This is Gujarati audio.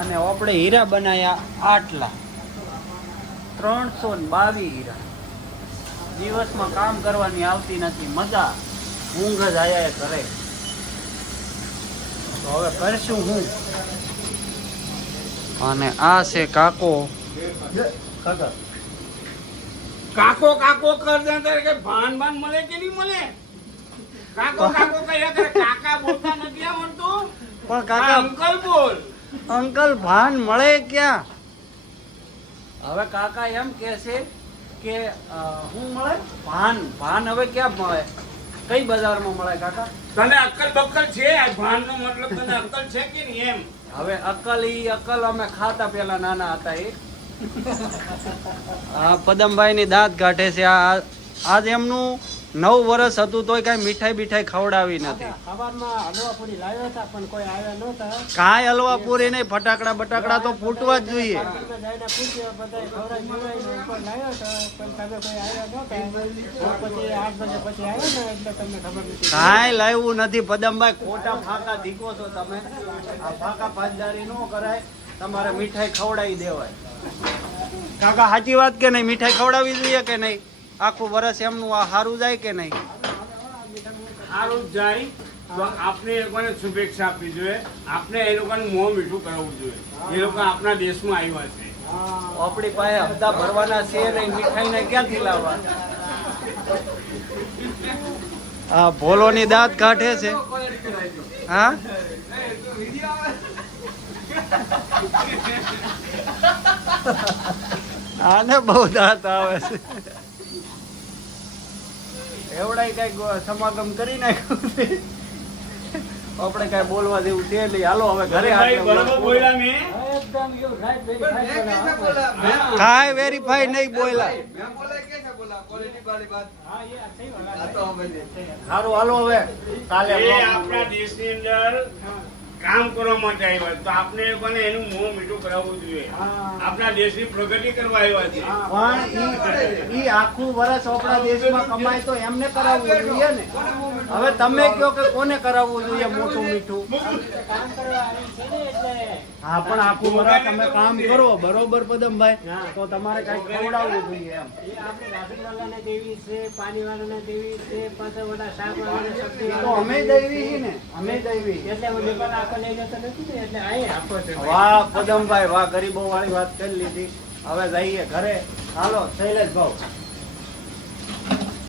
અને આપણે હીરા બનાવ્યા આટલા 322 હીરા. દિવસમાં કામ કરવાની આવતી નથી, મજા ઊંઘ જ આયા કરે. તો હવે કરશું હું. અને આ છે કાકો. કાકો કાકો કરતા કે ભાન ભાન મળે કે નહીં મળે? કાકો કાકો કયા કરે? કાકા બોલતા નથી આવડતું, પણ કાકા અંકલ બોલ. અંકલ ભાન મળે ક્યાં? હવે કાકા એમ કે છે કે શું મળે? ભાન. ભાન હવે ક્યાં મળે? કઈ બજારમાં મળે કાકા? તને અક્કલ બક્કલ છે? ભાન નો મતલબ તને અક્કલ છે કે નહીં એમ? હવે અક્કલ અમે ખાતા પેલા નાના હતા એ. આ પદમભાઈ ની દાંત કાઢે છે. આજ એમનું 9 વર્ષ હતું તોય કઈ મીઠાઈ બીઠાઈ ખવડાવી નથી. કાંઈ હલવા પૂરી નહીં, ફટાકડા બટાકડા તો ફૂટવા જ જોઈએ. કાંઈ લાવ્યું નથી પદમભાઈ, ખોટા ફાંકા ધીકો છો તમે. આ ફાંકા પાજદારી ન કરાય, તમારે મીઠાઈ ખવડાવી દેવાય. કાકા સાચી વાત કે નહીં? મીઠાઈ ખવડાવી જોઈએ કે નહીં? આખું વર્ષ એમનું આ સારું જાય કે નહીં? સારું જ જાય તો આપણે એ લોકોને શુભેચ્છા આપવી જોઈએ. આપણે એ લોકોને મોં મીઠું કરાવવું જોઈએ. એ લોકો આપણા દેશમાં આવ્યા છે. આપણી પાસે હપ્તા ભરવાના છે નહીં, મીઠાઈ ને ક્યાંથી લાવવા? આ ભોલોની દાંત કાઢે છે. હા આને બહુ દાંત આવે છે. એવડાય કઈક સમાગમ કરી નાખ્યું છે. આપણે કઈ બોલવા જેવું છે નહીં. હાલો હવે ઘરે. કાંઈ વેરીફાઈ નહીં બોલ્યા. સારું હાલો હવે કાલે આપણા દેશની અંદર કામ કરવા માટે આવ્યા તો આપણે એ લોકોને એનું મોં મીઠું કરાવવું જોઈએ. આપણા દેશની પ્રગતિ કરવા આવ્યા છે. પણ ઈ આખું વર્ષ આપણા દેશમાં કમાય તો એમને કરાવવું જોઈએ ને. હવે તમે કયો કે કોને કરાવવું જોઈએ મોટું મીઠું? હા પણ આખું વર્ષ તમે કામ કરો બરોબર પદમભાઈ, તો તમારે કઈ ખવડાવવું જોઈએ એમ. તો અમે દઈવી છીએ ને, અમે દઈવી. વાહ પદમભાઈ વાહ, ગરીબો વાળી વાત કરી લીધી. હવે જઈએ ઘરે. હાલો શૈલેષ ભાવ.